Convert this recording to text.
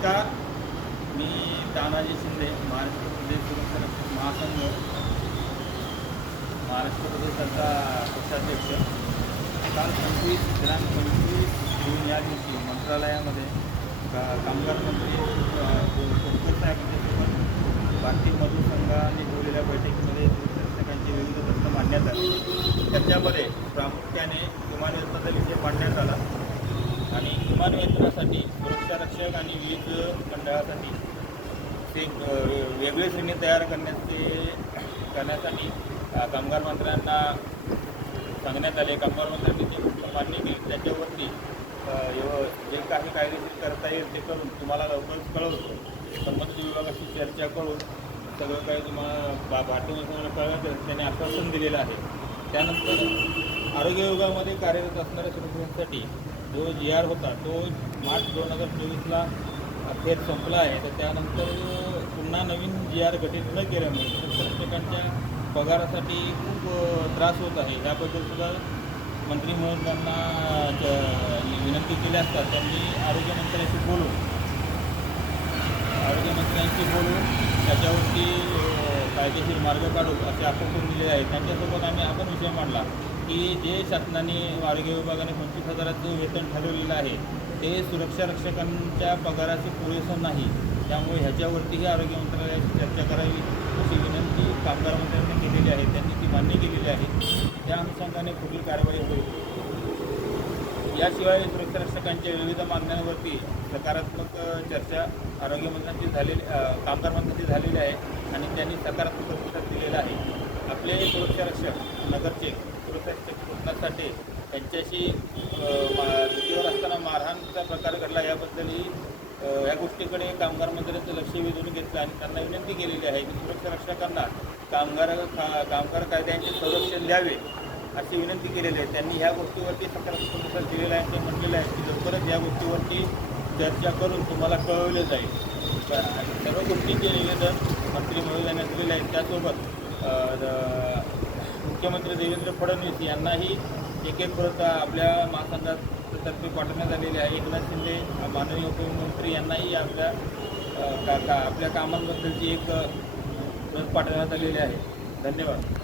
नमस्कार, मी तानाजी शिंदे, महाराष्ट्र प्रदेश सुरक्षा महासंघ, महाराष्ट्र प्रदेशाचा कोषाध्यक्ष. काल 25 जून या दिवशी मंत्रालयामध्ये कामगार मंत्री खोतकर साहेबांच्यासोबत भारतीय मजूर संघाने ठेवलेल्या बैठकीमध्ये सुरक्षकांचे विविध प्रश्न मांडण्यात आले. त्याच्यामध्ये प्रामुख्याने किमान वेतनाचा विषय मांडण्यात आला आणि किमान वेतनासाठी सुरक्षा रक्षक आणि वीज मंडळासाठी ते वेगळे श्रेणी तयार करण्यासाठी कामगार मंत्र्यांना सांगण्यात आले. कामगार मंत्र्यांनी ते मान्य केले. त्याच्यावरती जे काही कायदेशीर करता येईल ते करून तुम्हाला लवकरच कळवतो. संबंधित विभागाशी चर्चा करून सगळं काही तुम्हाला भारतीय मंत्र्यांना कळवण्यात त्याने आश्वासन दिलेलं आहे. त्यानंतर आरोग्य विभागामध्ये कार्यरत असणाऱ्या सुरक्षेसाठी जो GR होता तो मार्च 2024ला अखेर संपला आहे. तर त्यानंतर पुन्हा नवीन GR गठीत न केल्यामुळे सुरक्षकांच्या पगारासाठी खूप त्रास होत आहे. याबद्दल सुद्धा मंत्री महोदयांना विनंती केली असता त्यांनी आरोग्यमंत्र्यांशी बोलून त्याच्यावरती कायदेशीर मार्ग काढू असे आश्वासन दिले आहे. त्यांच्यासोबत आम्ही हा पण विषय मांडला की जे शासनाने आरोग्य विभागाने 25,000चं वेतन ठरवलेलं आहे ते सुरक्षा रक्षकांच्या पगाराचे पुरेसं नाही. त्यामुळे ह्याच्यावरतीही आरोग्य मंत्रालयाची चर्चा करावी अशी विनंती कामगार मंत्र्यांनी केलेली आहे. त्यांनी ती मान्य केलेली आहे. त्या अनुषंगाने पुढील कारवाई होईल. याशिवाय सुरक्षा रक्षकांच्या विविध मागण्यांवरती सकारात्मक चर्चा आरोग्यमंत्र्यांची कामगार मंत्र्यांची झालेली आहे आणि त्यांनी सकारात्मक प्रतिसाद दिलेला आहे. आपले सुरक्षा रक्षक नगरचे सुरक्षा रक्षक कृष्णासाठी त्यांच्याशी ड्युटीवर असताना मारहाणचा प्रकार घडला. याबद्दलही या गोष्टीकडे कामगार मंत्र्यांचं लक्ष वेधून घेतलं आणि त्यांना विनंती केलेली आहे की सुरक्षा रक्षकांना कामगार कायद्यांचे संरक्षण द्यावे अशी विनंती केलेली आहे. त्यांनी ह्या गोष्टीवरती सकारात्मक प्रतिसाद दिलेला आहे. ते म्हटलेलं आहे की लवकरच या गोष्टीवरती चर्चा करून तुम्हाला कळवले जाईल. सर्व गोष्टींचे निवेदन मंत्री महोदयांना दिलेले आहेत. त्यासोबत मुख्यमंत्री देवेंद्र फडणवीस यांनाही एक परत आपल्या महासंघातर्फे पाठवण्यात आलेले आहे. एकनाथ शिंदे माननीय उपमुख्यमंत्री यांनाही आपल्या कामांबद्दलची एक प्रत पाठवण्यात आलेली आहे. धन्यवाद.